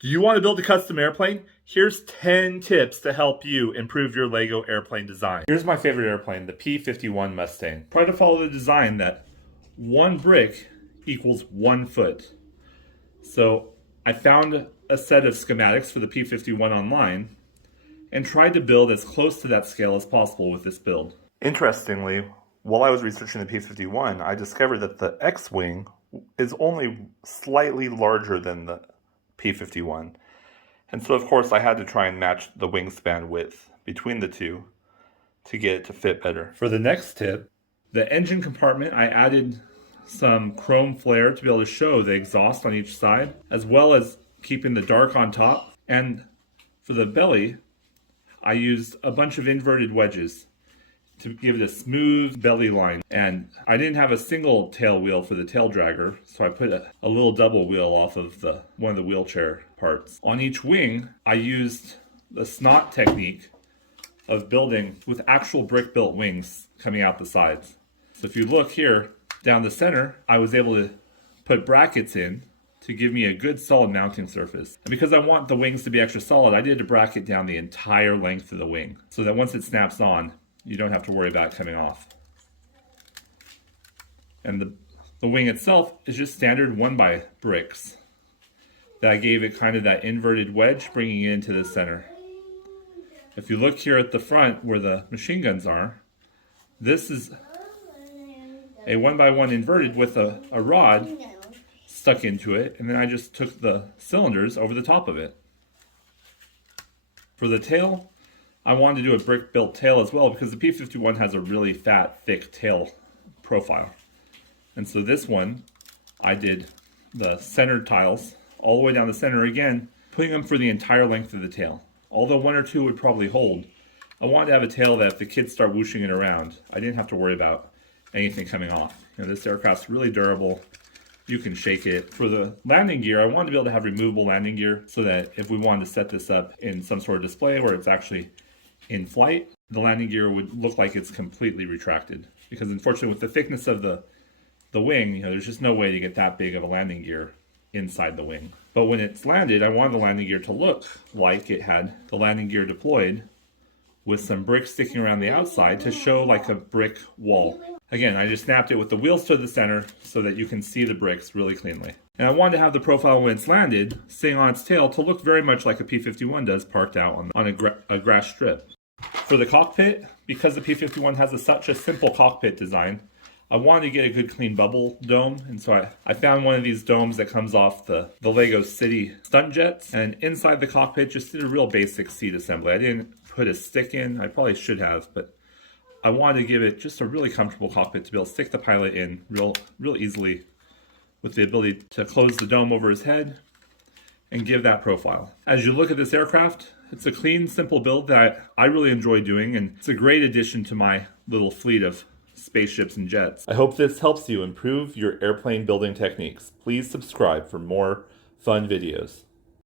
Do you want to build a custom airplane? Here's 10 tips to help you improve your LEGO airplane design. Here's my favorite airplane, the P-51 Mustang. Try to follow the design that one brick equals 1 foot. So I found a set of schematics for the P-51 online and tried to build as close to that scale as possible with this build. Interestingly, while I was researching the P-51, I discovered that the X-Wing is only slightly larger than the P-51. And so of course I had to try and match the wingspan width between the two to get it to fit better. For the next tip, the engine compartment, I added some chrome flare to be able to show the exhaust on each side, as well as keeping the dark on top. And for the belly, I used a bunch of inverted wedges to give it a smooth belly line. And I didn't have a single tail wheel for the tail dragger, so I put a little double wheel off of one of the wheelchair parts. On each wing, I used the snot technique of building with actual brick-built wings coming out the sides. So if you look here, down the center, I was able to put brackets in to give me a good solid mounting surface. And because I want the wings to be extra solid, I did a bracket down the entire length of the wing, so that once it snaps on, you don't have to worry about it coming off. And the wing itself is just standard 1x bricks that I gave it kind of that inverted wedge, bringing it into the center. If you look here at the front where the machine guns are, this is a 1x1 inverted with a rod stuck into it, and then I just took the cylinders over the top of it. For the tail, I wanted to do a brick-built tail as well because the P-51 has a really fat, thick tail profile. And so this one, I did the center tiles all the way down the center again, putting them for the entire length of the tail. Although one or two would probably hold, I wanted to have a tail that if the kids start whooshing it around, I didn't have to worry about anything coming off. You know, this aircraft's really durable. You can shake it. For the landing gear, I wanted to be able to have removable landing gear so that if we wanted to set this up in some sort of display where it's actually in flight, the landing gear would look like it's completely retracted. Because unfortunately with the thickness of the wing, you know, there's just no way to get that big of a landing gear inside the wing. But when it's landed, I wanted the landing gear to look like it had the landing gear deployed with some bricks sticking around the outside to show like a brick wall. Again, I just snapped it with the wheels to the center so that you can see the bricks really cleanly. And I wanted to have the profile when it's landed, sitting on its tail, to look very much like a P-51 does parked out on a grass strip. For the cockpit, because the P-51 has such a simple cockpit design, I wanted to get a good clean bubble dome, and so I found one of these domes that comes off the LEGO City stunt jets, and inside the cockpit just did a real basic seat assembly. I didn't put a stick in, I probably should have, but I wanted to give it just a really comfortable cockpit to be able to stick the pilot in real easily with the ability to close the dome over his head and give that profile. As you look at this aircraft, it's a clean, simple build that I really enjoy doing, and it's a great addition to my little fleet of spaceships and jets. I hope this helps you improve your airplane building techniques. Please subscribe for more fun videos.